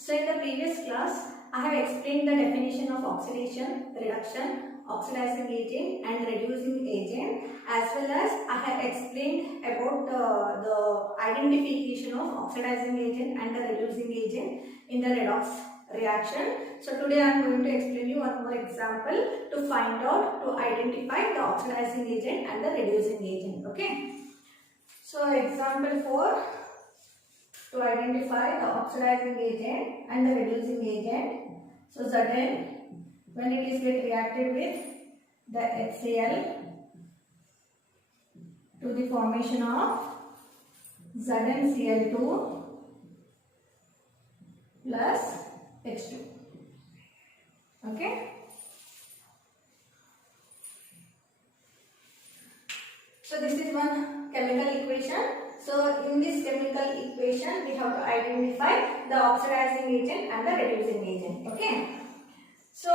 So in the previous class, I have explained the definition of oxidation, reduction, oxidizing agent and reducing agent, as well as I have explained about the identification of oxidizing agent and the reducing agent in the redox reaction. So today I am going to explain you one more example to find out, to identify the oxidizing agent and the reducing agent. Okay. So example 4. To identify the oxidizing agent and the reducing agent. So Zn, when it is get reacted with the HCl to the formation of ZnCl2 plus H2. Okay. So this is one chemical equation. So in this chemical equation, we have to identify the oxidizing agent and the reducing agent. Okay. So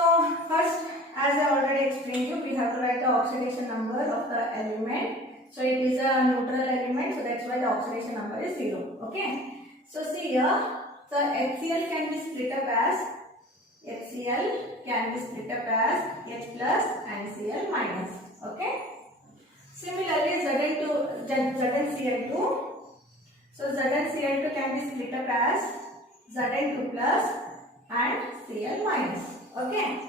first, as I already explained you, we have to write the oxidation number of the element. So it is a neutral element, so that's why the oxidation number is 0. Okay. So see here, so HCl can be split up as H plus and Cl minus. Okay. Similarly, ZnCl2. So ZnCl2 can be split up as Zn2 plus and Cl minus. Okay.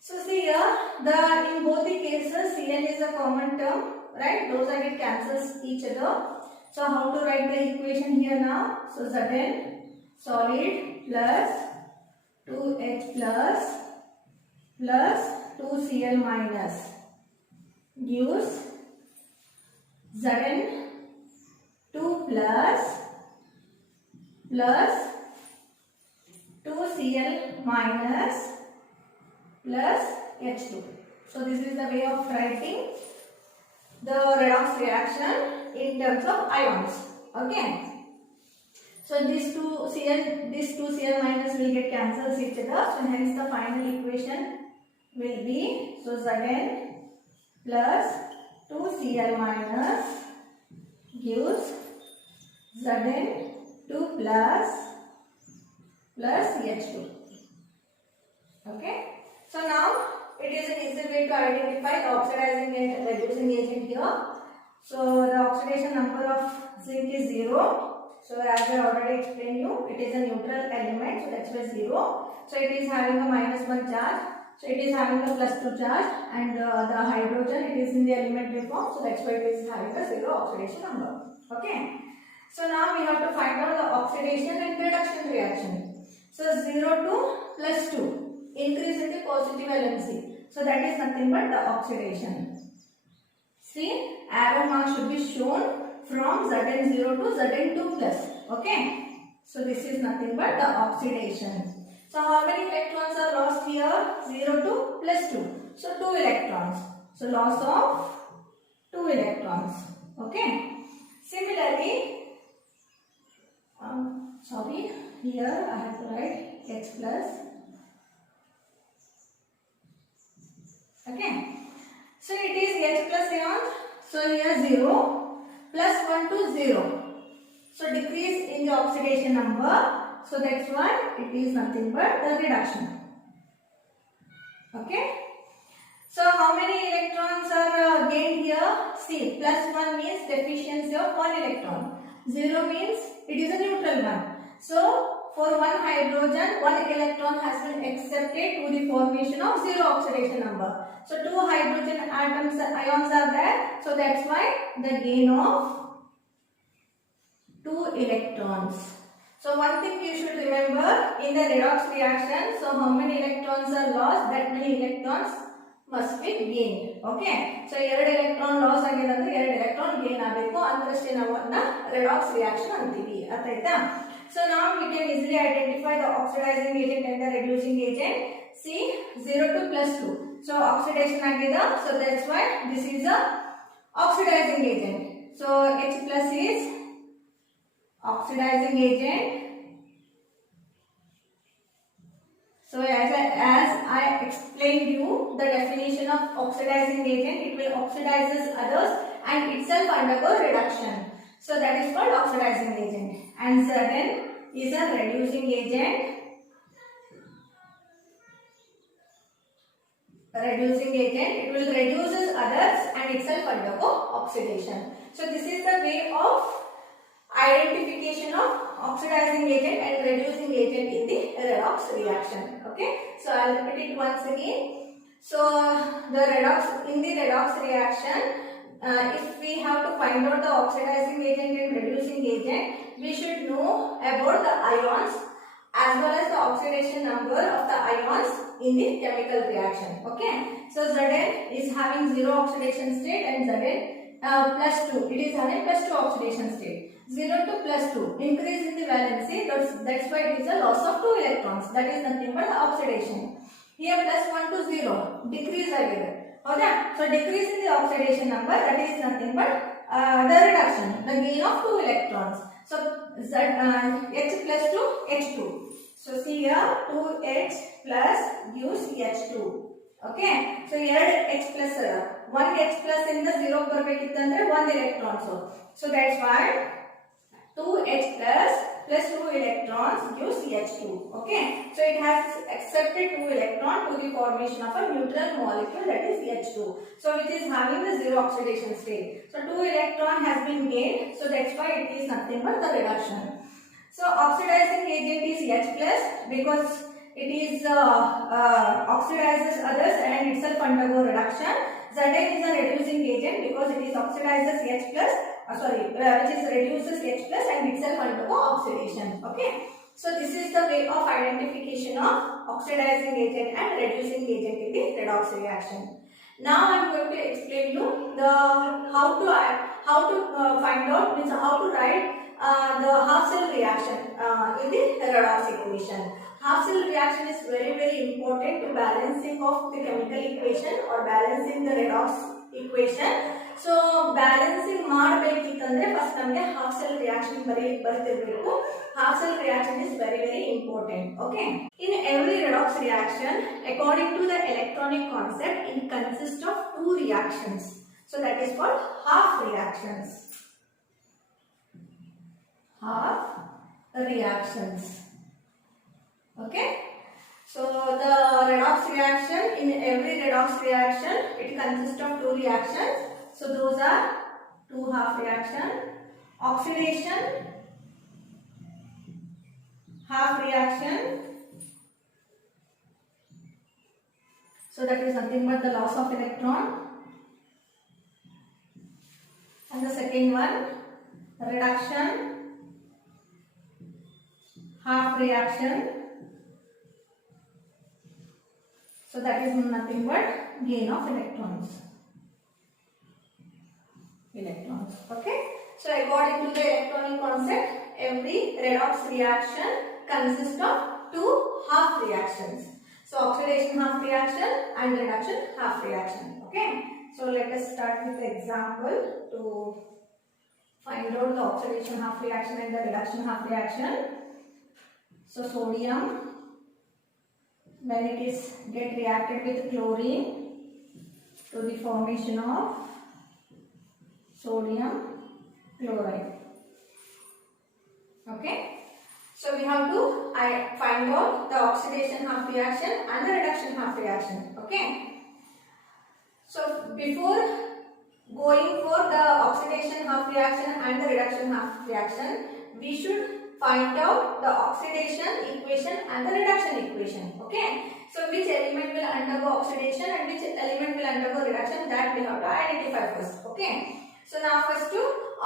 So see here, in both the cases, Cl is a common term, right? Those are it cancels each other. So how to write the equation here now? So Zn solid plus 2H plus 2Cl minus gives Zn2 plus 2Cl minus plus H2. So this is the way of writing the redox reaction in terms of ions. Okay. So these two Cl minus will get cancelled each other. So hence the final equation will be, so Zn plus 2Cl minus gives Zn2 plus H2. Okay. So now it is an easy way to identify the oxidizing and reducing agent here. So the oxidation number of zinc is 0. So as I already explained you, it is a neutral element, so that's why 0. So it is having a -1 charge. So it is having a +2 charge, and the hydrogen, it is in the elementary form, so that's why it is having a 0 oxidation number. Okay. So now we have to find out the oxidation and reduction reaction. So 0 to +2, increase in the positive valency. So that is nothing but the oxidation. See, arrow mark should be shown from Zn0 to Zn2 plus. Okay. So this is nothing but the oxidation. So how many electrons are lost here? 0 to +2. So 2 electrons. So loss of 2 electrons. Okay. Similarly, here I have to write H plus. Okay. So it is H plus ions. So here 0 plus 1 to 0. So decrease in the oxidation number. So that's why it is nothing but the reduction. Okay. So how many electrons are gained here? See, +1 means deficiency of 1 electron. 0 means it is a neutral one. So for one hydrogen, 1 electron has been accepted to the formation of 0 oxidation number. So 2 hydrogen ions are there. So that's why the gain of 2 electrons. So one thing you should remember in the redox reaction, so how many electrons are lost, that many electrons must be gained. Okay. So 2 electron loss agidandre 2 electron gain ಆಗಬೇಕು ಅಂದರಷ್ಟೇ ನಾವು ಅದನ್ನ redox reaction ಅಂತೀವಿ. ಅರ್ಥ ಆಯ್ತಾ? So now we can easily identify the oxidizing agent and the reducing agent. See, 0 to +2. So oxidation agida. So that's why this is a oxidizing agent. So H plus is oxidizing agent. So as I explained you the definition of oxidizing agent, it will oxidizes others and itself undergo reduction. So that is called oxidizing agent. And Zn is a reducing agent. It will reduce others and itself undergo oxidation. So this is the way of identification of oxidizing agent and reducing agent in the redox reaction. Okay, so I will repeat it once again. So the redox reaction, if we have to find out the oxidizing agent and reducing agent, we should know about the ions as well as the oxidation number of the ions in the chemical reaction. Okay, so Zn is having 0 oxidation state and Zn plus 2. It is having plus 2 oxidation state. 0 to plus 2. Increase in the valency. That's why it is a loss of 2 electrons. That is nothing but the oxidation. Here plus 1 to 0. Decrease again. Okay. So decrease in the oxidation number. That is nothing but the reduction. The gain of 2 electrons. So H plus 2 H2. So see here 2H plus gives H2. Okay. So here H plus 1 H plus in the 0 barbekitandre 1 electron. So that's why 2H plus 2 electrons gives H2. Okay. So it has accepted 2 electron to the formation of a neutral molecule, that is H2. So which is having the 0 oxidation state. So 2 electron has been gained. So that's why it is nothing but the reduction. So oxidizing agent is H plus because it is oxidizes others and itself undergo reduction. Zn is a reducing agent because it is oxidizes H plus, which is reduces H plus and itself undergo oxidation. Okay. So this is the way of identification of oxidizing agent and reducing agent in the redox reaction. Now I am going to explain you the how to find out, means how to write the half cell reaction in the redox equation. Half cell reaction is very important to balancing of the chemical equation or balancing the redox equation. So balancing ಮಾಡಬೇಕಿತ್ತಂದ್ರೆ first ನಮಗೆ half cell reaction ಬರೆಯಲಿಕ್ಕೆ ಬರ್ತಿರಬೇಕು. Half cell reaction is very important. Okay. In every redox reaction, according to the electronic concept, it consists of 2 reactions. So that is called half reactions. Half reactions. Okay. So the redox reaction, in every redox reaction, it consists of 2 reactions. So those are 2 half reaction. Oxidation, half reaction. So that is nothing but the loss of electron. And the second one, reduction, half reaction. So that is nothing but gain of electrons. Okay. So according to the electronic concept, every redox reaction consists of 2 half reactions. So oxidation half reaction and reduction half reaction. Okay. So let us start with the example to find out the oxidation half reaction and the reduction half reaction. So sodium, when it is get reacted with chlorine to the formation of sodium chloride. Okay. So we have to find out the oxidation half reaction and the reduction half reaction. Okay. So before going for the oxidation half reaction and the reduction half reaction, we should find out the oxidation equation and the reduction equation. Okay. So which element will undergo oxidation and which element will undergo reduction, that we have to identify first. Okay. So now first to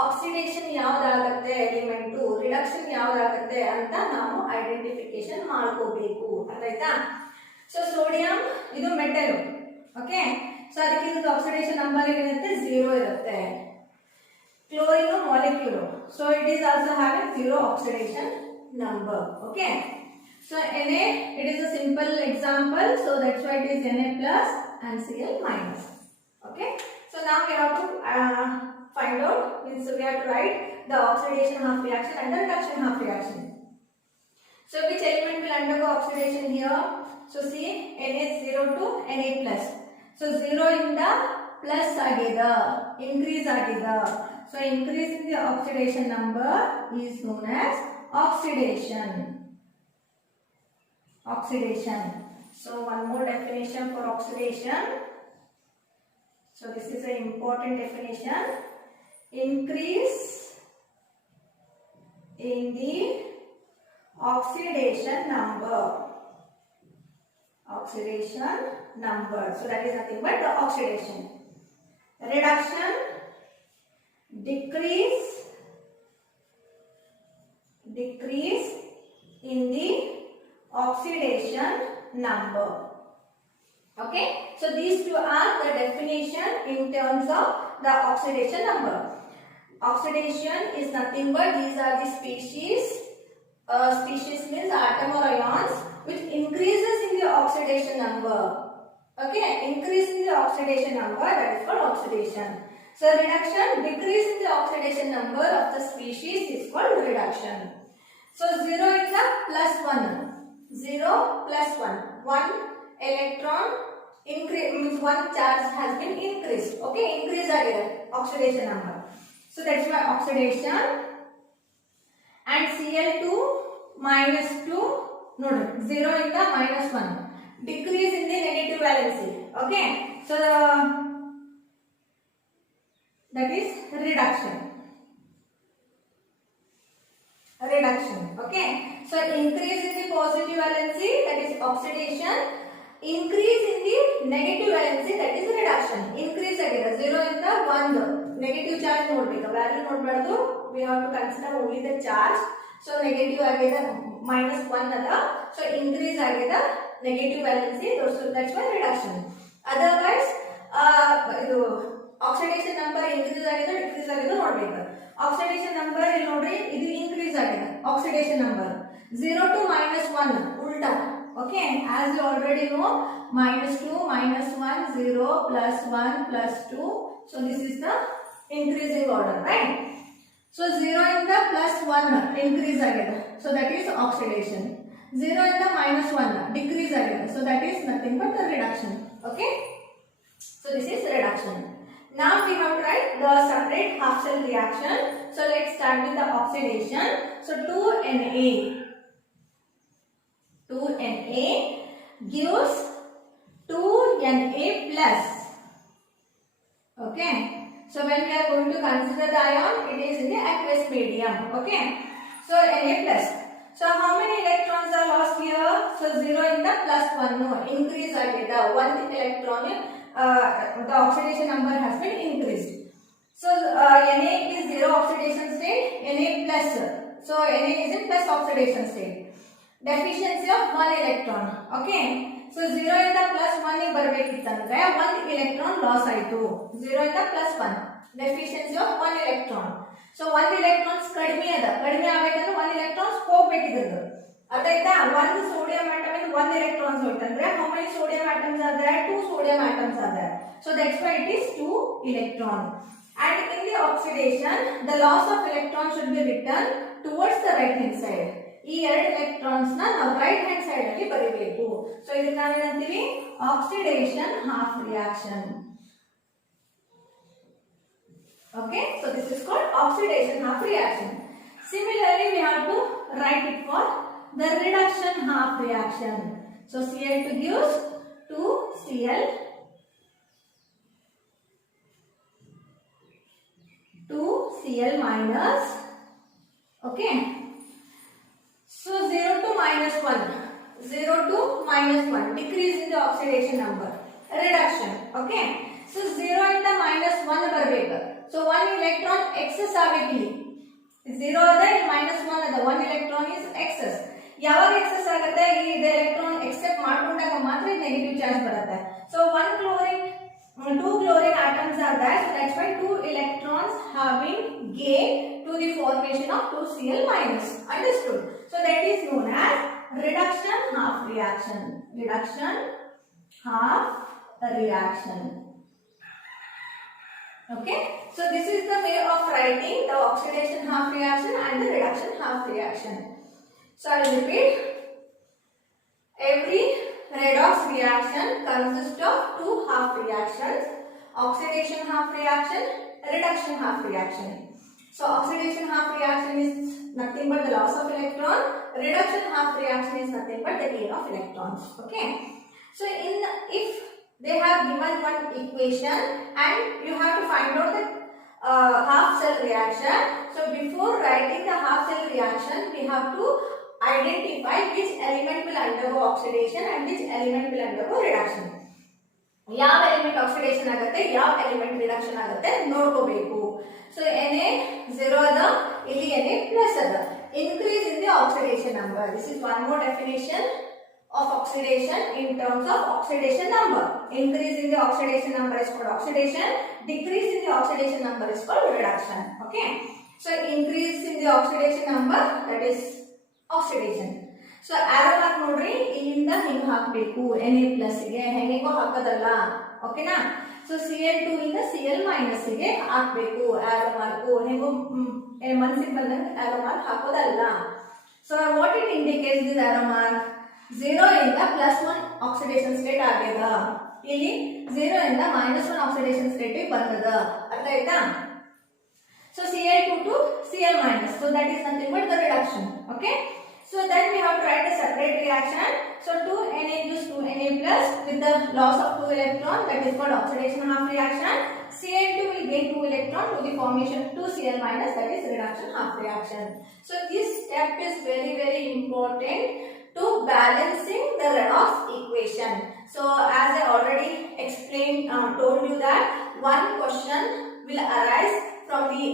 oxidation ಯಾವದಾಗುತ್ತೆ element, reduction ಯಾವದಾಗುತ್ತೆ ಅಂತ ನಾವು identification ಮಾಡ್ಕೋಬೇಕು. ಅರ್ಥಾಯ್ತಾ? So sodium ಇದು metal. Okay. So ಅದಕ್ಕೆ ಇದು oxidation number ಏನಿರುತ್ತೆ 0 ಇರುತ್ತೆ. Chlorine molecule, so it is also having 0 oxidation number. Okay. So Na, it is a simple example, so that's why it is Na plus and Cl minus. Okay. So now we have to find out, means we have to write the oxidation half reaction and the reduction half reaction. So which element will undergo oxidation here? So see, Na0 to Na plus. So 0 ಇಂದ plus agida, increase agida. So increase in the oxidation number is known as oxidation. Oxidation. So one more definition for oxidation. So this is an important definition. Increase in the oxidation number. Oxidation number. So that is nothing but the oxidation. Reduction, decrease in the oxidation number. Okay, so these two are the definition in terms of the oxidation number. Oxidation is nothing but these are the species. Species means atom or ions which increases in the oxidation number. Okay, increase in the oxidation number, that is called oxidation. So reduction, decrease in the oxidation number of the species is called reduction. So 0 is the plus 1. 0 plus 1. 1 electron increase means 1 charge has been increased. Okay, increase again oxidation number. So that's why oxidation. And Cl2 minus 2, no, 0 in the minus 1. Decrease in the negative valency. Okay, so that is reduction. Reduction. Okay, so increase in the positive valency, that is oxidation. Increase in the negative valency, that is reduction. Increase again 0 in the 1 negative charge nodbeka value nodbadu. We have to consider only the charge. So negative again minus 1 ada. So increase again negative valency. So that's why reduction. Otherwise, oxidation number increase again decrease again nodbeka. Oxidation number ಇದು increase ಆಗಿದೆ oxidation number 0 to minus 1 ulta. Okay, as you already know, minus 2 minus 1 0 plus 1 plus 2. So this is the increasing order, right? So 0 in the plus 1 increase ಆಗಿದೆ, so that is oxidation. 0 in the minus 1 decrease ಆಗಿದೆ, so that is nothing but the reduction. Okay, so this is reduction. Now we have to write the separate half cell reaction. So let's start with the oxidation. So 2Na gives 2Na plus. Okay, so when we are going to consider the ion, it is in the aqueous medium. Okay, so Na plus. So how many electrons are lost here? So 0 in the plus 1, no, increase ageda 1 electron. The oxidation number has been increased. So Na is 0 oxidation state, Na plus. So Na is in plus oxidation state. Deficiency of 1 electron. Okay, so 0 in the plus 1 ಗೆ ಬರಬೇಕಿತ್ತಂದ್ರೆ 1 electron loss ಆಯಿತು. 0 in the plus 1 deficiency of 1 electron. So 1 electrons ಕಡಿಮೆ ಆಗಬೇಕಂದ್ರೆ 1 electrons ಹೋಗಬೇಕಿದ್ರು. ಅದಾಯ್ತಾ, 1 sodium atom in 1 electrons ಹೋಯ್ತಂದ್ರೆ how many sodium atoms are there? 2 sodium atoms are there. So that's why it is 2 electron. And in the oxidation, the loss of electron should be written towards the right hand side. ಈ ಎರಡು electrons ನಾವು right hand side ಅಲ್ಲಿ ಬರೀಬೇಕು. So ಇದನ್ನ ನಾವು ಏನಂತೀವಿ? Oxidation half reaction. Okay, so this is called oxidation half reaction. Similarly, we have to write it for the reduction half reaction. So Cl2 gives 2Cl, 2Cl minus. Okay, so 0 to minus 1, 0 to minus 1, decrease in the oxidation number, reduction. Okay, so 0 in the minus 1 ಬರಬೇಕು. So 1 electron excess ಆಗಬೇಕಿಲ್ಲಿ. 0 ಅದ, minus 1 ಅದ, 1 electron is excess. ಯಾವಾಗ excess ಆಗುತ್ತೆ? ಈ electron accept ಮಾಡ್ಕೊಂಡಾಗ ಮಾತ್ರ negative charge ಬರುತ್ತೆ. So 2 chlorine atoms are there, so that's why 2 electrons have been gained to the formation of 2Cl minus. Understood? So that is known as reduction half reaction. Reduction half reaction. Okay, so this is the way of writing the oxidation half reaction and the reduction half reaction. So I will repeat. Every redox reaction consists of 2 half reactions: oxidation half reaction, reduction half reaction. So oxidation half reaction is nothing but the loss of electron. Reduction half reaction is nothing but the gain of electrons. Okay. So if they have given one equation and you have to find out the half cell reaction. So before writing the half cell reaction, we have to identify which element will undergo oxidation and which element will undergo reduction. ಯಾವ element oxidation ಆಗುತ್ತೆ, ಯಾವ element reduction ಆಗುತ್ತೆ ನೋಡ್ಕೋಬೇಕು. So Na 0 ಅದ, ಇಲ್ಲಿ Na plus ಅದ. Increase in the oxidation number. This is one more definition of oxidation in terms of oxidation number. Increase in the oxidation number is called oxidation. Decrease in the oxidation number is called reduction. Okay. So increase in the oxidation number, that is oxidation. So arrow mark ನೋಡ್ರಿ, ಇಲ್ಲಿಂದ ಹಿಂಗೆ ಹಾಕಬೇಕು Na+ ಗೆ, ಹೆಂಗೆಗೋ ಹಾಕೋದಲ್ಲ. ಓಕೆನಾ? So Cl2 ಇಂದ Cl- ಗೆ ಹಾಕಬೇಕು arrow mark. ಹೆಂಗೋ ಮನಸ್ಸಿಗೆ ಬಂದಂಗೆ arrow mark ಹಾಕೋದಲ್ಲ. So what it indicates, this arrow mark 0 ಇಂದ +1 ಆಕ್ಸಿಡೇಷನ್ ಸ್ಟೇಟ್ ಆಗ್ಯದ, ಇಲ್ಲಿ 0 ಇಂದ -1 ಆಕ್ಸಿಡೇಷನ್ ಸ್ಟೇಟ್ ಬಂದದ. ಅರ್ಥ ಆಯ್ತಾ? So Cl2 to Cl-, so that is nothing but the reduction. Okay. So then we have to write a separate reaction. So 2Na gives 2Na+ with the loss of 2 electron, that is called oxidation half reaction. Cl2 will gain 2 electron to the formation 2Cl-, that is reduction half reaction. So this step is very very important to balancing the Redox equation. So as I already explained, told you that one question will arise from the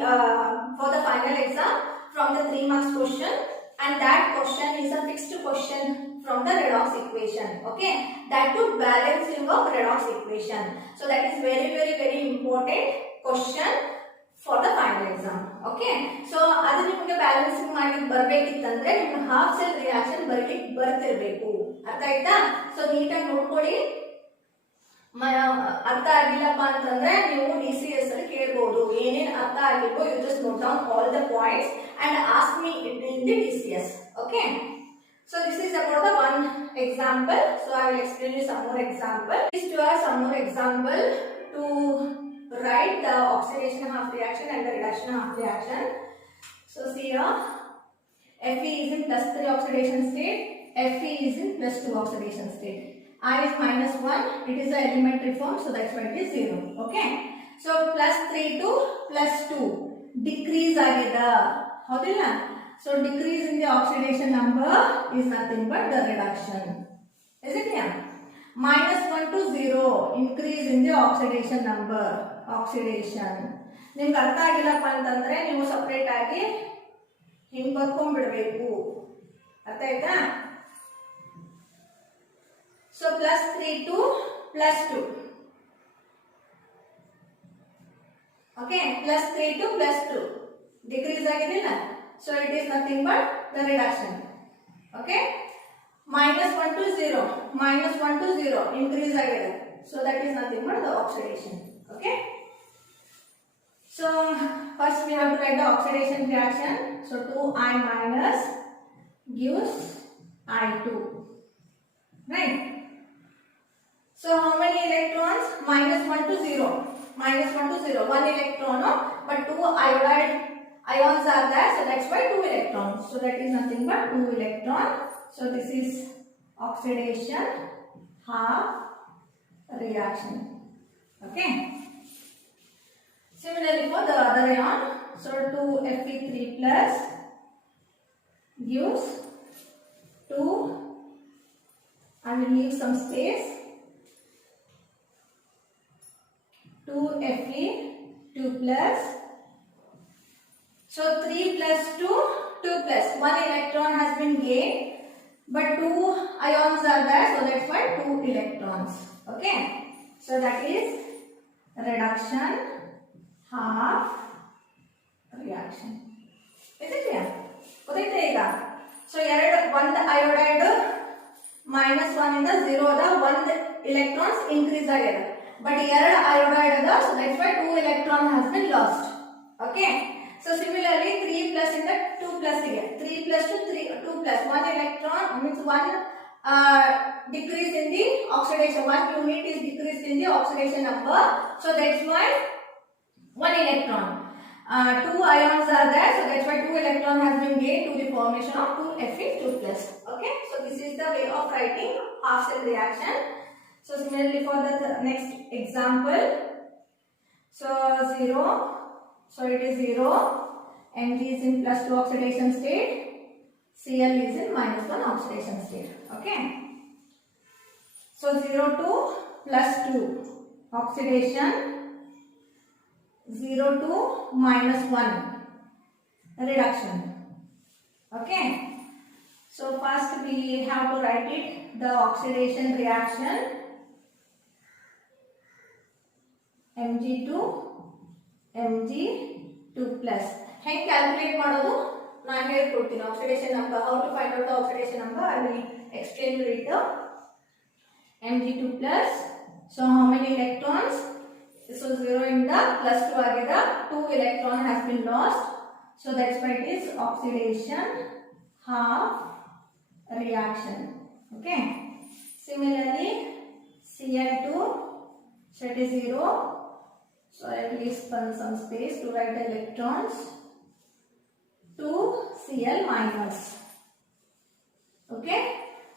for the final exam from the 3 marks question, and that question is a fixed question from the Redox equation. Okay, that to balancing of Redox equation. So that is very very very important question for the final exam. Okay, so adu nimage balancing ಮಾಡಿ ಬರಬೇಕಿತ್ತಂದ್ರೆ ನಿಮ್ಮ half cell reaction ಬರ್ತಿರಬೇಕು. ಅರ್ಥ ಆಯ್ತಾ? So ನೀಟಾಗಿ ನೋಡ್ಕೊಳ್ಳಿ. ಅರ್ಥ ಆಗಿಲ್ಲಪ್ಪ ಅಂತಂದ್ರೆ ನೀವು DCS ಅಲ್ಲಿ ಕೇಳಬಹುದು, ಏನೇನು ಅರ್ಥ ಆಗಿಲ್ವೋ you just note down all the points and ask me in the DCS. Okay, so this is about the one example. So I will explain you some more example. These two are some more example to write the oxidation half reaction and the reduction half reaction. So see here, Fe is in +3 oxidation state, Fe is in +2 oxidation state. I is -1, it is the elementary form, so that's why it is 0. Okay, so +3 to +2 decrease agida, haudilla? So decrease in the oxidation number is nothing but the reduction. Is it clear? -1 to 0 increase in the oxidation number, oxidation. ನಿಮಗೆ ಅರ್ಥ ಆಗಿಲ್ಲಪ್ಪ ಅಂತಂದ್ರೆ ನೀವು separate ಆಗಿ ಹಿಂಗೆ ಬರ್ಕೊಂಡ್ಬಿಡ್ಬೇಕು. ಅರ್ಥ ಆಯ್ತಾ? So +3 to +2. Okay, +3 to +2 decrease agidilla, so it is nothing but the reduction. Okay, -1 to 0, -1 to 0 increase agida, so that is nothing but the oxidation. Okay, so first we have to write the oxidation reaction. So 2I- gives I2, right? So how many electrons? -1 to 0, -1 to 0, 1 electron, but 2 ions are there, so that's why 2 electrons. So that is nothing but 2 electron. So this is oxidation half reaction. Okay. Similarly for the other ion, so 2Fe3+ gives 2, I will leave some space, 2Fe2+. So 3 + 2, 2+, 1 electron has been gained, but 2 ions are there, so that's why 2 electrons. Okay, so that is reduction half reaction. Is it clear? ಗೊತ್ತಾಯ್ತಾ ಈಗ? So ಒಂದು iodide -1 ಇಂದ 0 ಅದ, 1 electrons increase ಆಗ್ಯದ, but 2 iodide ಅದ, so that's why 2 electron has been lost. Okay, so similarly 3+ ಇಂದ 2+ ಗೆ, 3+ to 2+, 1 electron means 1 decrease in the oxidation, 1 unit is decreased in the oxidation number, so that's why 1 electron. two ions are there, so that's why 2 electron has been gained to the formation of 2 Fe2 plus. Okay, so this is the way of writing half cell reaction. So similarly for the next example, so 0, so it is 0, Mg is in +2 oxidation state, Cl is in -1 oxidation state. Okay, so 0 to +2 oxidation, 0 to -1 reduction. Okay, so first we have to write it, the oxidation reaction Mg to Mg2 plus. How calculate ಮಾಡೋದು ನಾನು ಹೇಳ್ಕೊಡ್ತೀನಿ. oxidation number, how to find out the oxidation number, I will explain you later. Mg2 plus, so how many electrons? So 0 in the +2 agada, 2 electron has been lost, so that's why it is oxidation half reaction. Okay, similarly Cl2, so it is 0, so I will spare some space to write the electrons, 2 Cl minus. Okay,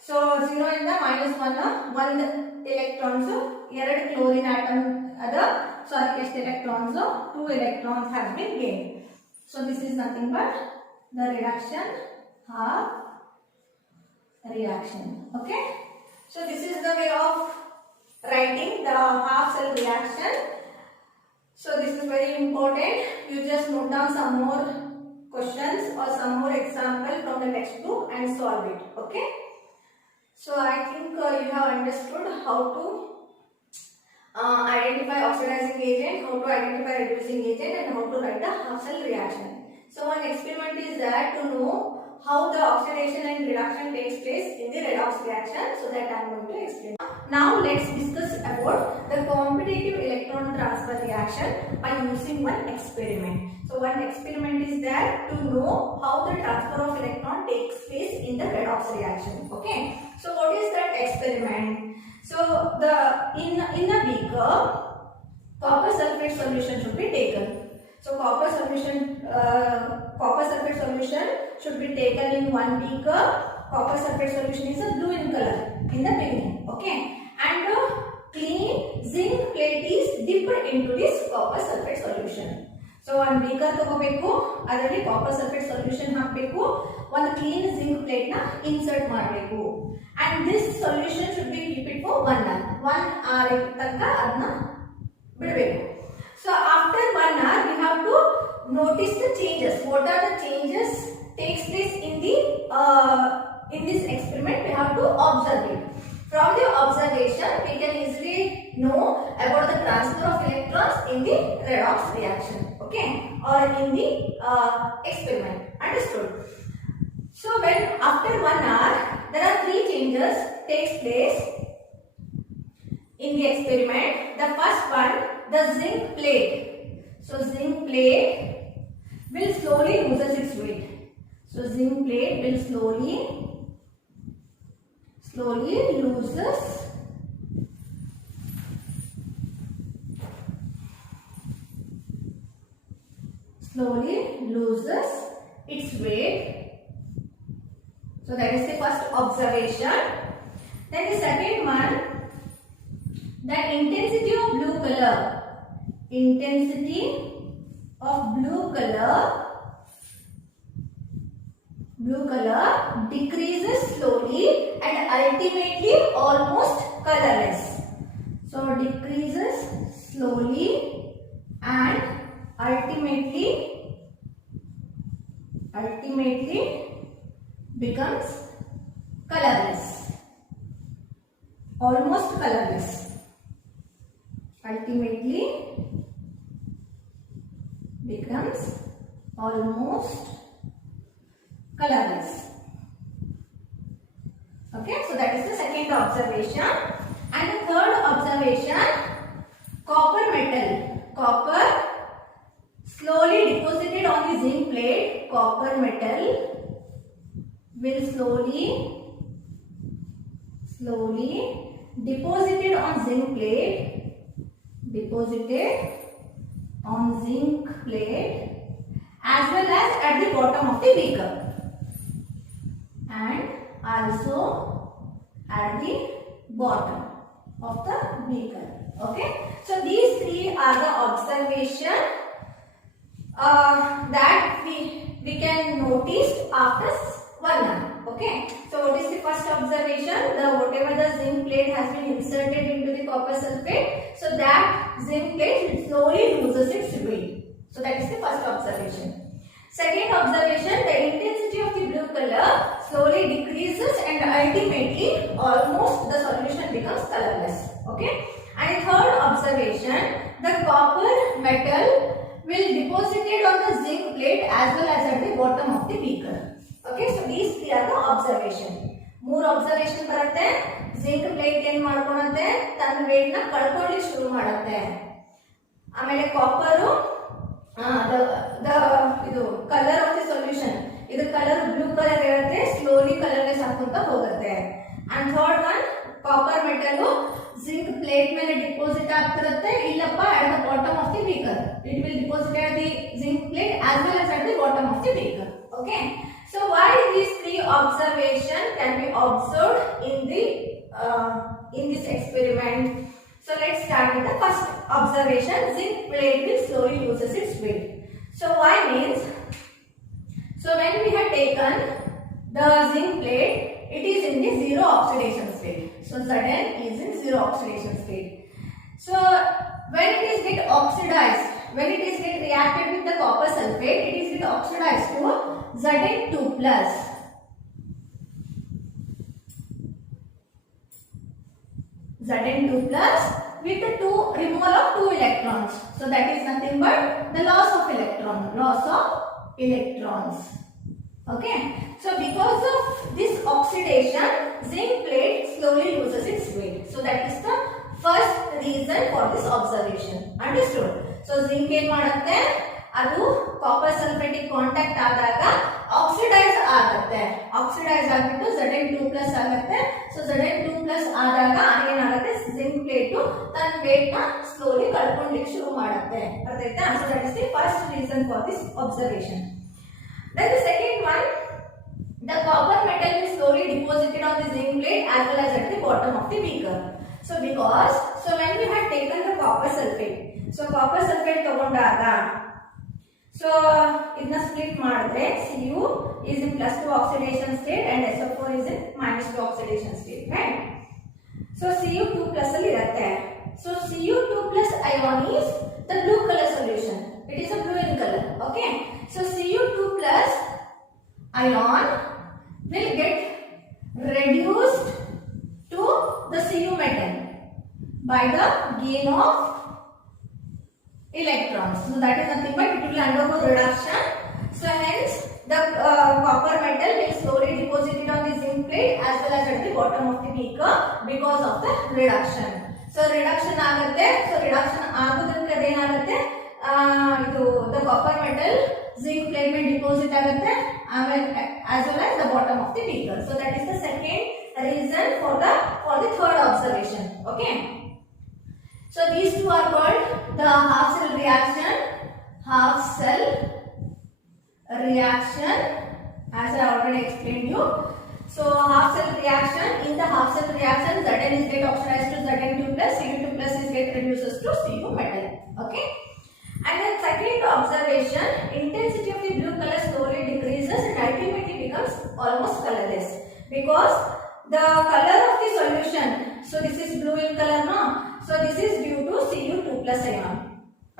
so 0 in the -1, 1 electrons, 2 chlorine atom ada, so adike electrons, 2 electrons have been gained. So this is nothing but the reduction half reaction. Okay, so this is the way of writing the half cell reaction. So this is very important. You just note down some more questions or some more example from the textbook and solve it. Okay, so I think you have understood how to identify oxidizing agent, how to identify reducing agent, and how to write the half cell reaction. So one experiment is there to know how the oxidation and reduction takes place in the redox reaction, so that I am going to explain. Now let's discuss about the competitive electron transfer reaction by using one experiment. So one experiment is there to know how the transfer of electron takes place in the redox reaction. Okay, so what is that experiment? So the in a beaker, copper sulfate solution should be taken. So copper sulfate solution should be taken in one beaker. Copper sulfate solution is a blue in color in the beginning. Okay, and a clean zinc plate is dipped into this copper sulfate solution. So one beaker ತಗೋಬೇಕು, ಅದರಲ್ಲಿ copper sulfate solution ಹಾಕಬೇಕು, ಒಂದು clean zinc plate ನ insert ಮಾಡಬೇಕು, and this solution should be keep it for 1 hour. 1 hour ತನಕ ಅದನ್ನ ಬಿಡಬೇಕು. So after 1 hour we have to notice the changes. What are the changes takes place in this experiment? We have to observe it. From the observation we can easily know about the transfer of electrons in the redox reaction, okay, or in the experiment. Understood? So when after 1 hour there are 3 changes takes place in the experiment. The first one, the zinc plate. So zinc plate will slowly loses its weight. So zinc plate will slowly loses its weight. So that is the first observation. Then the second one, the intensity of blue color. Intensity of blue color decreases slowly and ultimately almost colorless. So decreases slowly and ultimately becomes colorless, almost colorless. Ultimately becomes almost colorless. Okay, so that is the second observation. And the third observation, copper metal. Copper slowly deposited on the zinc plate. Copper metal will slowly deposited on zinc plate as well as at the bottom of the beaker, and also at the bottom of the beaker. Okay, so these three are the observation that we can notice after 1 hour. Okay, so what is the first observation? Whatever the zinc plate has been inserted into the copper sulfate, so that zinc plate slowly loses its weight. So that is the first observation. Second observation, the intensity of the blue color slowly decreases and ultimately almost the solution becomes colorless. Okay, and third observation, the copper metal will deposited on the zinc plate as well as at the bottom of the beaker. Okay, so these three are the observation. ಮೂರು observation ಬರುತ್ತೆ. zinc plate ಏನು ಮಾಡ್ಕೊಳ್ಳುತ್ತೆ, ತನ್ನ weight ನ ಕಳ್ಕೊಳ್ಳಿ ಶುರು ಮಾಡುತ್ತೆ. ಆಮೇಲೆ copper ಇದು colour of the solution, ಇದು ಕಲರ್ ಬ್ಲೂ ಕಲರ್ ಇರುತ್ತೆ, ಸ್ಲೋಲಿ ಕಲರ್ಲೆಸ್ ಆಗುತ್ತಾ ಹೋಗುತ್ತೆ. And third one, copper metal zinc plate ಮೇಲೆ ಡಿಪಾಸಿಟ್ ಆಗ್ತಿರುತ್ತೆ, ಇಲ್ಲಪ್ಪ at the bottom of the beaker. It will deposit at the zinc plate as well as at the bottom of the beaker. Okay, so why these three observations can be observed in this experiment? So let's start with the first observation. Zinc plate will slowly loses its weight. So why means, so when we have taken the zinc plate, it is in the zero oxidation state. So Zn is in zero oxidation state. So when it is get oxidized, when it is get reacted with the copper sulfate, it is get oxidized to Zn2 plus. Zn2 plus with the removal of 2 electrons. So that is nothing but the loss of electrons. Okay, so because of this oxidation, zinc plate slowly loses its weight. So that is the first reason for this observation. Understood? So zinc ಏನು ಮಾಡುತ್ತೆ, ಅದು copper sulfate contact ಆದಾಗ oxidise ಆಗುತ್ತೆ, oxidise ಆಗಿಬಿಟ್ಟು Zn2 plus ಆಗುತ್ತೆ. So Zn2 plus ಆದಾಗ ಏನಾಗುತ್ತೆ, zinc plate ತನ್ನ weight ನ slowly ಕಳ್ಕೊಳ್ಳಿಕ್ಕೆ ಶುರು ಮಾಡುತ್ತೆ. ಅರ್ಥ ಆಯ್ತಾ? So that is the first reason for this observation. Then the second one, the copper metal is slowly deposited on the zinc plate as well as at the bottom of the beaker. So when we had taken the copper sulfate, so copper sulfate ತಗೊಂಡಾಗ, so ಇದನ್ನ split ಮಾಡಿದ್ರೆ Cu is in +2 oxidation state and SO4 is in -2 oxidation state, right? So Cu2 plus ಅಲ್ಲಿ ಇರುತ್ತೆ. So Cu2 plus ion is the blue color solution. It is a blue in color. Okay, so Cu2 plus ion will get reduced to the Cu metal by the gain of electrons. So that is nothing but it will undergo reduction. So hence the copper metal will slowly deposited on the zinc plate as well as at the bottom of the beaker because of the reduction. So reduction ಆಗುತ್ತೆ. So reduction ಆಗೋದ್ರಿಂದ ಏನಾಗುತ್ತೆ, ಇದು the copper metal zinc plate में deposit ಆಗುತ್ತೆ as well as the bottom of the beaker. So that is the second reason for the third observation. Okay, so these two are called the half cell reaction as I already explained you. So half cell reaction, in the half cell reaction Zn is get oxidized to Zn2 plus, Cu2 plus is get reduces to Cu metal. Okay, and the second observation, intensity of the blue color slowly decreases and ultimately becomes almost colorless because the color of the solution, so this is blue in color, no? So this is due to Cu2 plus ion.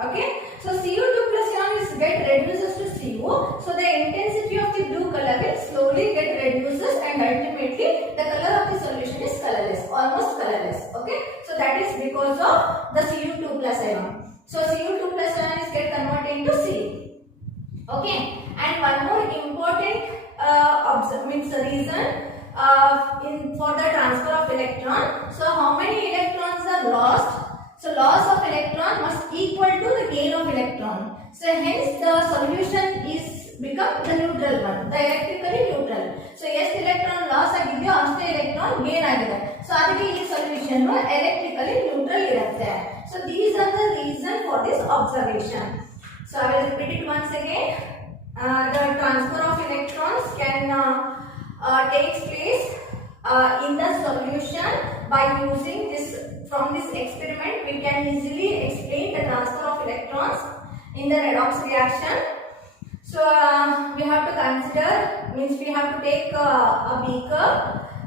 Okay, so Cu2 plus ion is get reduces to Cu, so the intensity of the blue color will slowly get reduces and ultimately the color of the solution is colorless, almost colorless. Okay, so that is because of the Cu2 plus ion. So Cu2 plus ion is get converted into C. Okay, and one more important reason for the transfer of electron. So how many electrons are lost? So loss of electron must equal to the gain of electron. So hence the solution is become the neutral one, the electrically neutral. So yes, electron loss ಆಗಿದೆಯೋ ಅಷ್ಟೇ electron gain ಆಗಿದೆ. So ಅದಕ್ಕೆ ಈ solution electrically neutral ಇರುತ್ತೆ. So these are the reason for this observation. So I will repeat it once again. the transfer of electrons can takes place in the solution by using this. From this experiment, we can easily explain the transfer of electrons in the redox reaction. So we have to consider, means we have to take a beaker.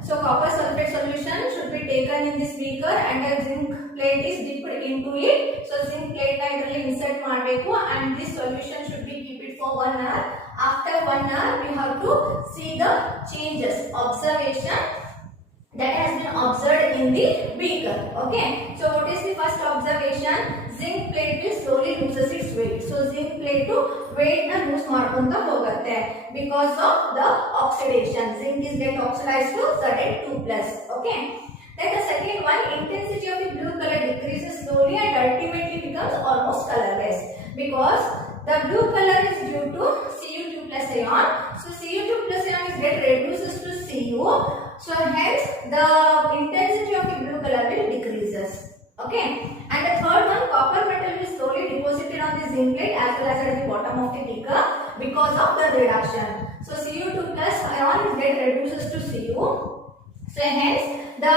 So copper sulfate solution should be taken in this beaker and a zinc plate is dipped into it. So zinc plate na idರಲ್ಲಿ insert ಮಾಡಬೇಕು and this solution should be keep it for 1 hour. After 1 hour, we have to see the changes, observation that has been observed in the beaker. Okay. So what is the first observation? Zinc plate will slowly loses its weight. So zinc plate to weight na lose ಮಾಡ್ಕೊಂತ ಹೋಗುತ್ತೆ because of the oxidation. Zinc is get oxidized to Zn2+. Okay. Then the second one, intensity of the blue color decreases slowly and ultimately becomes almost colorless because the blue color is due to Cu2+ ion. So Cu2+ ion is get reduces to Cu. So hence the intensity of the blue color will decreases. Okay. And the third one, copper metal will slowly deposited on the zinc plate as well as at the bottom of the beaker because of the reduction. So Cu2+ ion is get reduces to Cu. So hence the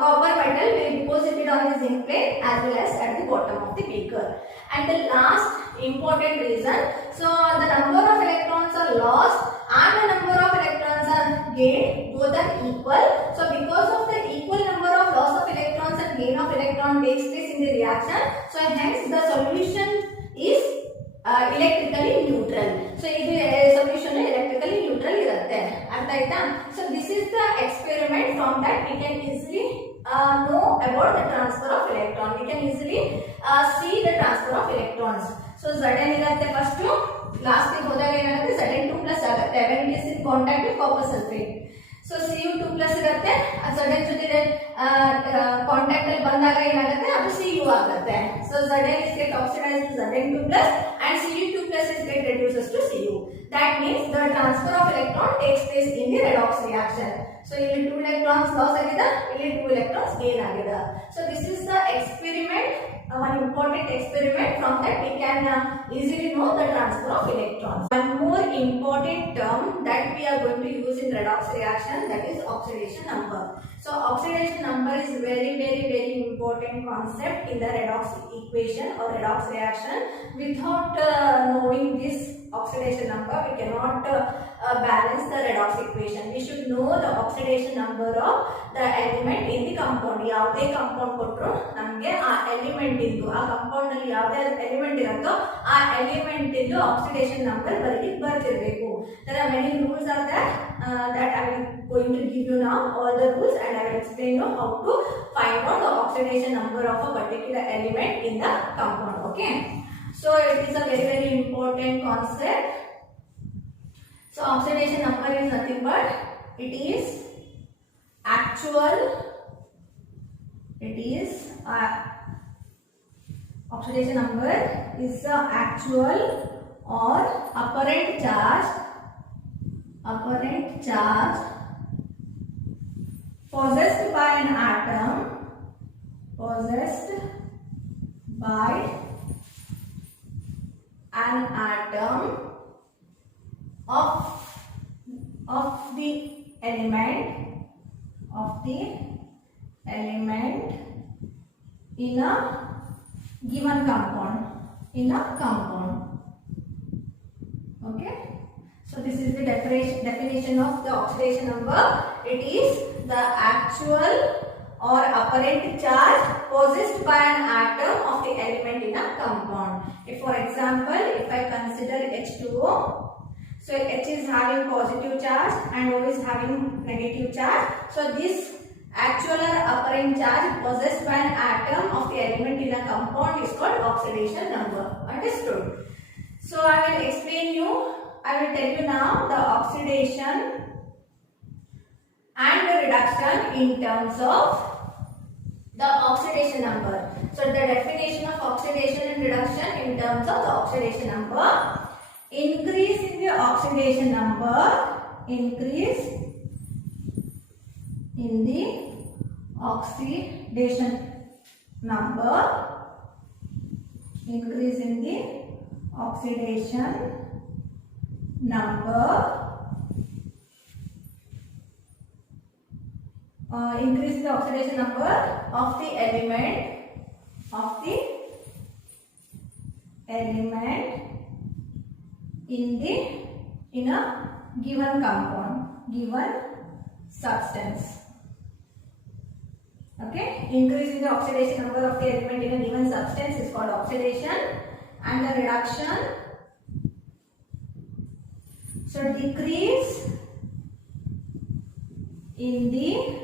copper metal will be deposited on the zinc plate as well as at the bottom of the beaker. And the last important reason, so the number of electrons are lost and the number of electrons are gained, both are equal. So because of the equal number of loss of electrons and gain of electron takes place in the reaction, so hence the solution is electrically neutral. So this solution is electrically neutral irutte. Artha aita? So this is the experiment. From that we can easily know about the transfer of electron. We can easily see the transfer of electrons. So Zn irutte first, last ಗೆ ಹೋದಾಗ ಏನಾಗುತ್ತೆ Zn2+ ಆಗುತ್ತೆ when it is in contact with copper sulfate. So Cu2+ ಇರುತ್ತೆ, Zn ಜೊತೆ contact ಅಲ್ಲಿ ಬಂದಾಗ ಏನಾಗುತ್ತೆ ಅದು Cu ಆಗುತ್ತೆ. So Zn is get oxidized to Zn2+ and Cu2+ is get reduces to Cu. That means the transfer of electron takes place in the redox reaction. So ಇಲ್ಲಿ 2 electrons loss ಆಗಿದೆ, ಇಲ್ಲಿ 2 electrons gain ಆಗಿದೆ. So this is the experiment, one important experiment. From that we can easily know the transfer of electrons. One more important term that we are going to use in redox reaction, that is oxidation number. So oxidation number is very important concept in the redox equation or redox reaction. Without knowing this oxidation number, we cannot balance the redox equation. We should know the oxidation number of the element in the compound. ಯಾವುದೇ compound ಕೊಟ್ಟರು ನಮಗೆ ಆ element ಇಂದು ಆ compound ನಲ್ಲಿ ಯಾವುದೇ element ಇರುತ್ತೋ ಆ element into oxidation number ಬರ್ತಿರಬೇಕು. There are many rules are there that I will going to give you now, all the rules, and I will explain you how to find out the oxidation number of a particular element in the compound. Okay. So it is a very important concept. So oxidation number is nothing but it is actual. It is oxidation number is the actual or apparent charge possessed by an atom of the element in a given compound, okay. So this is the definition of the oxidation number. It is the actual or apparent charge possessed by an atom of the element in a compound. If for example, if I consider H2O, so H is having positive charge and O is having negative charge. So this actual or apparent charge possessed by an atom of the element in a compound is called oxidation number. Understood? So I will explain you. I will tell you now the oxidation and the reduction in terms of the oxidation number. So the definition of oxidation and reduction in terms of the oxidation number. Increase in the oxidation number, increase in the oxidation number, increase in the oxidation number, increase the oxidation number of the element in a given compound, given substance. Okay, increasing the oxidation number of the element in a given substance is called oxidation, and the reduction, so decrease in the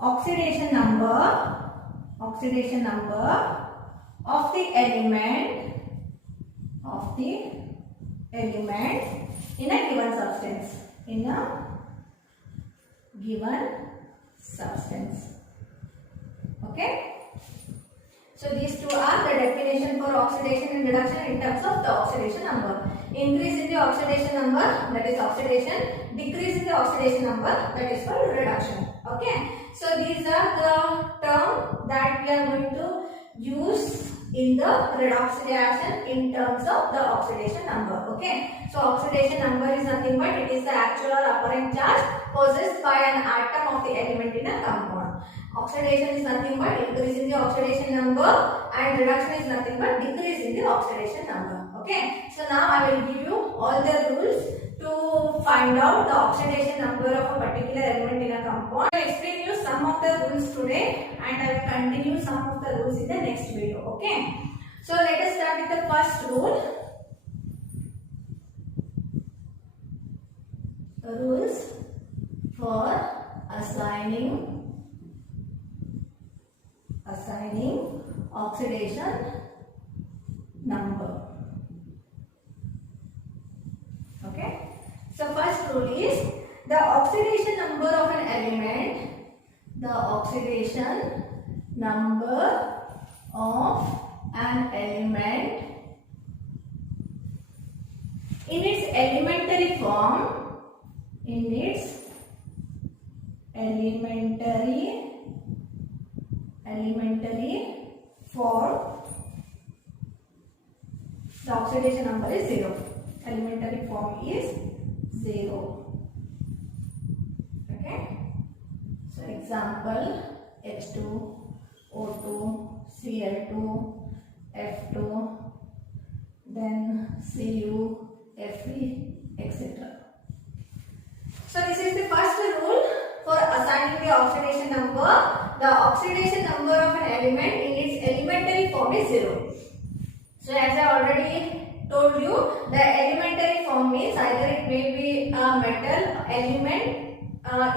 oxidation number of the element in a given substance. Okay, so these two are the definition for oxidation and reduction in terms of the oxidation number. Increase in the oxidation number, that is oxidation. Decrease in the oxidation number, that is for reduction. Okay, so these are the terms that we are going to use in the redox reaction in terms of the oxidation number. Okay, so oxidation number is nothing but it is the actual or apparent charge possessed by an atom of the element in a compound. Oxidation is nothing but increase in the oxidation number, and reduction is nothing but decrease in the oxidation number. Okay, so now I will give you all the rules to find out the oxidation number of a particular element in a compound. I will explain you some of the rules today, and I will continue some of the rules in the next video. Okay, so let us start with the first rule. The rules for assigning oxidation number. Okay, so first rule is the oxidation number of an element, in its elementary form, the oxidation number is 0. Elementary form is 0. Okay, so example H2, O2, Cl2, F2, then Cu, Fe, etc. So this is the first rule for assigning the oxidation number. The oxidation number of an element in its elementary form is 0. So as I already told you, the elementary form means either it may be a metal element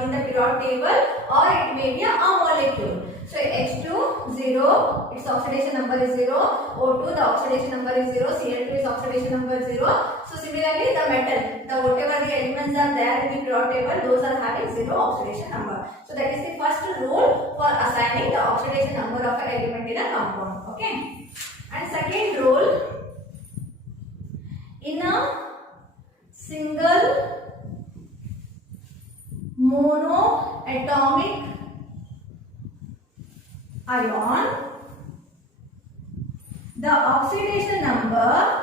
in the periodic table, or it may be a molecule. So H2, 0, its oxidation number is 0. O2, the oxidation number is 0. Cl2, its oxidation number is 0. So similarly, the metal, whatever the elements are there in the periodic table, those are having 0 oxidation number. So that is the first rule for assigning the oxidation number of an element in a compound. Okay. And second rule, in a single monoatomic ion, the oxidation number of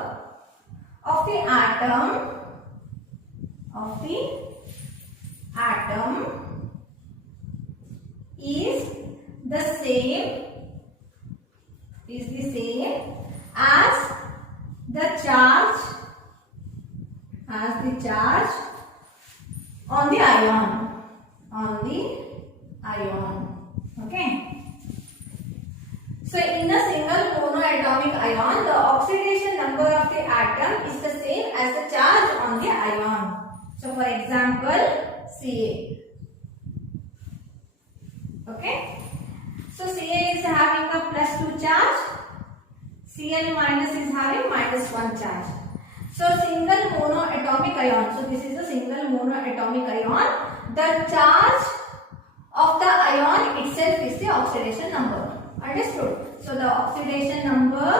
the atom is the same as the charge on the ion. Okay, so in a single monoatomic ion, the oxidation number of the atom is the same as the charge on the ion. So for example, Ca. Okay, so Ca is having a +2 charge, Cl minus is having -1 charge. So single monoatomic ion, so this is a single monoatomic ion. The charge of the ion itself is the oxidation number. Understood? So the oxidation number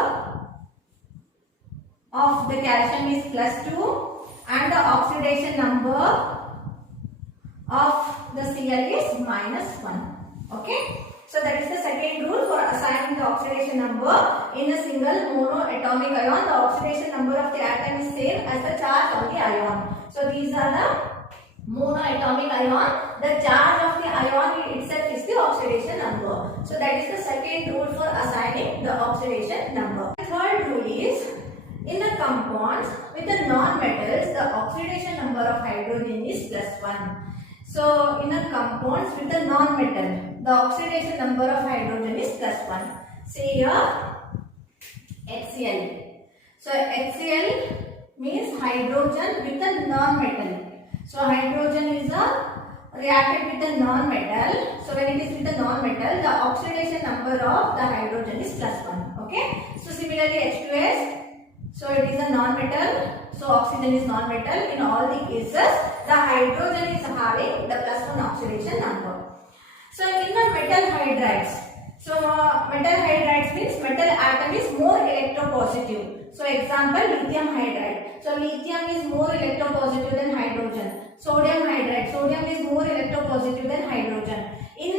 of the calcium is +2 and the oxidation number of the Cl is -1. Okay? So that is the second rule for assigning the oxidation number in a single monoatomic ion. The oxidation number of the atom is same as the charge of the ion. So these are the monoatomic ion. The charge of the ion itself is the oxidation number. So that is the second rule for assigning the oxidation number. The third rule is, in the compounds with the non-metals, the oxidation number of hydrogen is +1. So in the compounds with the non-metal, the oxidation number of hydrogen is +1. Say here HCl. So HCl means hydrogen with a non-metal. So hydrogen is reacted with a non-metal. So when it is with a non-metal, the oxidation number of the hydrogen is +1. Okay. So similarly H2S. So it is a non-metal. So oxygen is non-metal. In all the cases, the hydrogen is having the +1 oxidation number. So in the metal hydrides. So metal hydrides means metal atom is more electropositive. So example, lithium hydride. So lithium is more electropositive than hydrogen. Sodium hydride. Sodium is more electropositive than hydrogen. In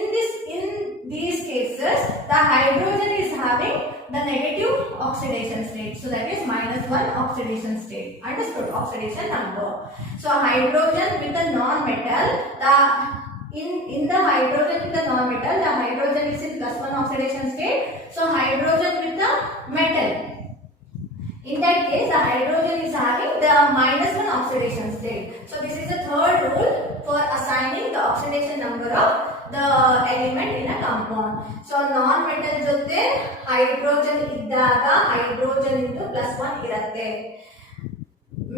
these cases, the hydrogen is having the negative oxidation state. So that is -1 oxidation state. Understood? Oxidation number. So hydrogen with the non-metal, in the hydrogen with the non-metal, the hydrogen is in +1 oxidation state. So hydrogen with the metal, in that case the hydrogen is having the -1 oxidation state. So this is the third rule for assigning the oxidation number of the element in a compound. So non-metal ಜೊತೆ hydrogen ಇದ್ದಾಗ hydrogen into +1 ಇರುತ್ತೆ.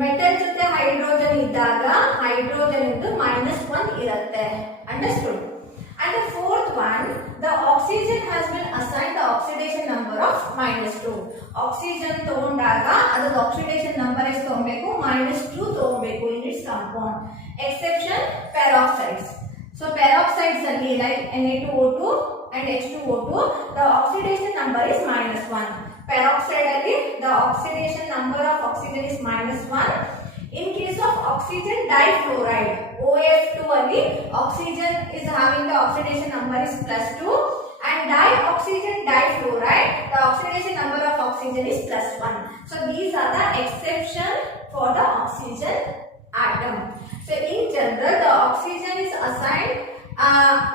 Metal ಜೊತೆ hydrogen ಇದ್ದಾಗ hydrogen into -1 ಇರುತ್ತೆ. Understood? And the fourth one, the oxygen has been assigned the oxidation number of -2. Oxygen ತಗೊಂಡಾಗ ಅದರ oxidation number ಎಷ್ಟು ತಗೊಬೇಕು? -2 ತಗೊಬೇಕು in its compound. Exception peroxides. So peroxides ಅಲ್ಲಿ like Na2O2 and H2O2, the oxidation number is -1. Peroxide ಅಲ್ಲಿ the oxidation number of oxygen is -1. In case of oxygen difluoride, OF2 ಅಲ್ಲಿ oxygen is having the oxidation number is +2, and dioxygen difluoride, the oxidation number of oxygen is +1. So these are the exception for the oxygen atom. So in general, the oxygen is assigned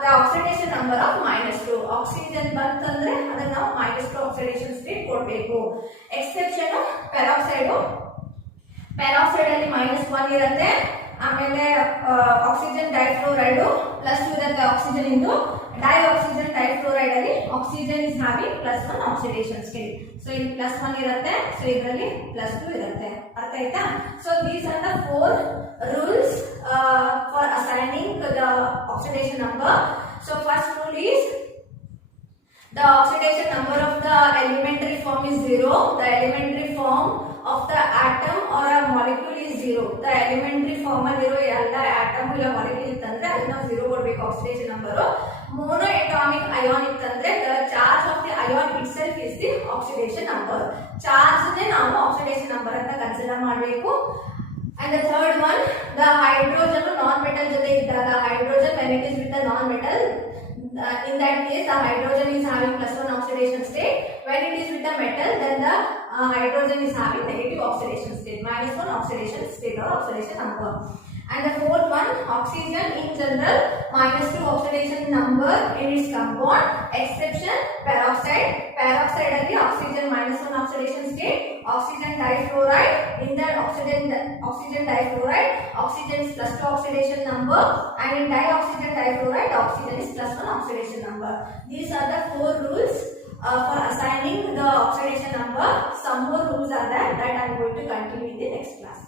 the oxidation number of -2. Oxygen bantandre adana ನಾವು -2 oxidation state ಕೊಡಬೇಕು. Exception peroxide. Peroxide ಅಲ್ಲಿ -1 ಇರುತ್ತೆ. ಆಮೇಲೆ oxygen difluoride +2 ಇರುತ್ತೆ oxygen ಇಂದು. Dioxygen difluoride ಅಲ್ಲಿ oxygen is having +1 oxidation state. So ಇಲ್ಲಿ +1 ಇರುತ್ತೆ. So ಇದರಲ್ಲಿ +2 ಇರುತ್ತೆ. ಅರ್ಥ ಆಯ್ತಾ? So these are the 4 rules for assigning the oxidation number. So first rule is the oxidation number of the elementary form is 0. The elementary form of the atom or a molecule is 0. The elementary form aliro ಎಲ್ಲ atom ಇಲ್ಲ molecule ಇತ್ತಂದ್ರೆ ಅದನ್ನ 0 ಕೊಡಬೇಕು oxidation number. Monoatomic ion ಇತ್ತಂದ್ರೆ the charge of the ion itself is the oxidation number. Charge ನೇ ನಾವು oxidation number ಅಂತ consider ಮಾಡಬೇಕು. And the third one, the hydrogen non-metal ಜೊತೆ ಇದ್ದಾಗ hydrogen when it is with the non-metal, in that case the hydrogen is having +1 oxidation state. When it is with the metal, then the hydrogen is having negative oxidation state, -1 oxidation state or oxidation number. And the fourth one, oxygen in general -2 oxidation number in its compound. Exception peroxide. Peroxide ಅಲ್ಲಿ oxygen -1 oxidation state. Oxygen difluoride, in that oxygen difluoride, oxygen is +2 oxidation number, and in dioxygen difluoride, oxygen is +1 oxidation number. These are the 4 rules for assigning the oxidation number. Some more rules are there that I am going to continue in the next class.